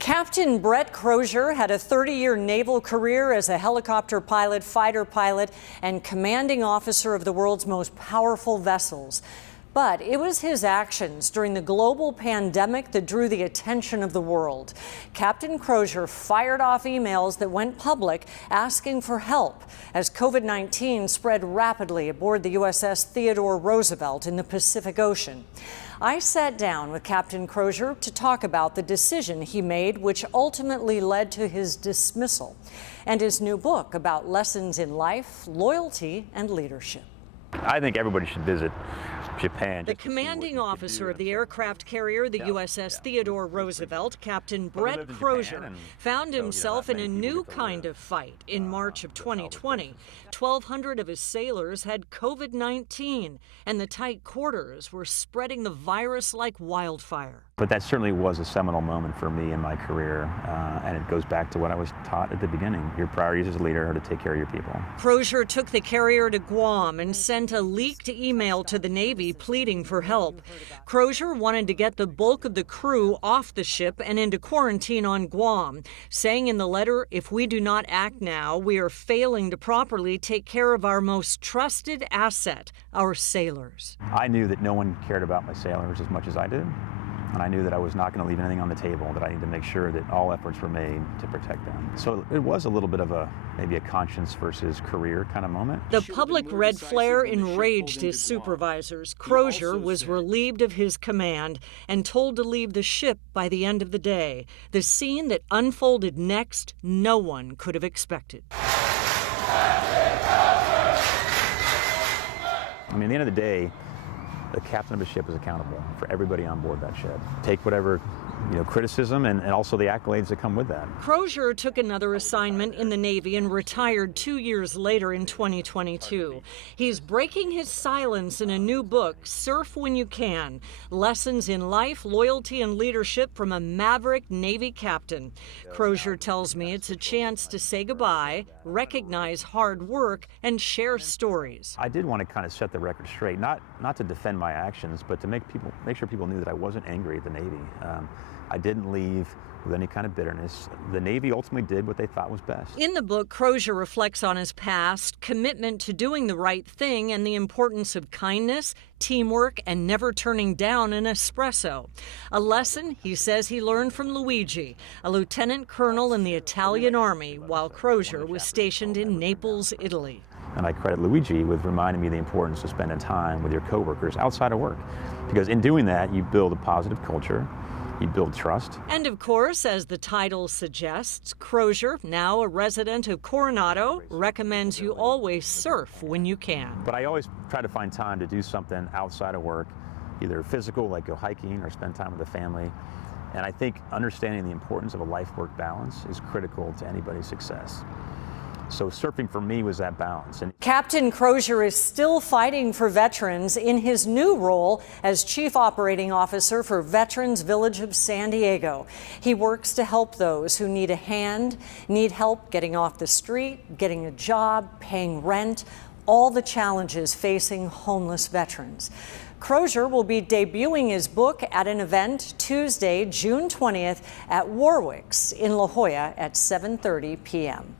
Captain Brett Crozier had a 30-year naval career as a helicopter pilot, fighter pilot, and commanding officer of the world's most powerful vessels. But it was his actions during the global pandemic that drew the attention of the world. Captain Crozier fired off emails that went public asking for help as COVID-19 spread rapidly aboard the USS Roosevelt in the Pacific Ocean. I sat down with Captain Crozier to talk about the decision he made, which ultimately led to his dismissal, and his new book about lessons in life, loyalty, and leadership. I think everybody should visit Japan. The commanding officer of the aircraft carrier, the USS Roosevelt, Captain Brett Crozier, found himself in a new kind of fight in March of 2020. 1,200 of his sailors had COVID-19, and the tight quarters were spreading the virus like wildfire. But that certainly was a seminal moment for me in my career, and it goes back to what I was taught at the beginning. Your priorities as a leader are to take care of your people. Crozier took the carrier to Guam and sent a leaked email to the Navy pleading for help. Crozier wanted to get the bulk of the crew off the ship and into quarantine on Guam, saying in the letter, "If we do not act now, we are failing to properly take care of our most trusted asset, our sailors." I knew that no one cared about my sailors as much as I did. And I knew that I was not going to leave anything on the table, that I needed to make sure that all efforts were made to protect them. So it was a little bit of maybe a conscience versus career kind of moment. The public red flare enraged his supervisors. Crozier was relieved of his command and told to leave the ship by the end of the day. The scene that unfolded next, no one could have expected. I mean, at the end of the day, the captain of a ship is accountable for everybody on board that ship. Take whatever criticism and also the accolades that come with that. Crozier took another assignment in the Navy and retired 2 years later in 2022. He's breaking his silence in a new book, Surf When You Can, Lessons in Life, Loyalty, and Leadership from a Maverick Navy Captain. Crozier tells me it's a chance to say goodbye, recognize hard work, and share stories. I did want to kind of set the record straight, not to defend my actions, but to make sure people knew that I wasn't angry at the Navy. I didn't leave with any kind of bitterness. The Navy ultimately did what they thought was best. In the book, Crozier reflects on his past, commitment to doing the right thing, and the importance of kindness, teamwork, and never turning down an espresso. A lesson he says he learned from Luigi, a lieutenant colonel in the Italian Army, while Crozier was stationed in Naples, Italy. And I credit Luigi with reminding me the importance of spending time with your coworkers outside of work. Because in doing that, you build a positive culture. You build trust. And of course, as the title suggests, Crozier, now a resident of Coronado, recommends you always surf when you can. But I always try to find time to do something outside of work, either physical, like go hiking, or spend time with the family. And I think understanding the importance of a life-work balance is critical to anybody's success. So surfing for me was that balance. Captain Crozier is still fighting for veterans in his new role as Chief Operating Officer for Veterans Village of San Diego. He works to help those who need a hand, need help getting off the street, getting a job, paying rent, all the challenges facing homeless veterans. Crozier will be debuting his book at an event Tuesday, June 20th at Warwick's in La Jolla at 7:30 p.m.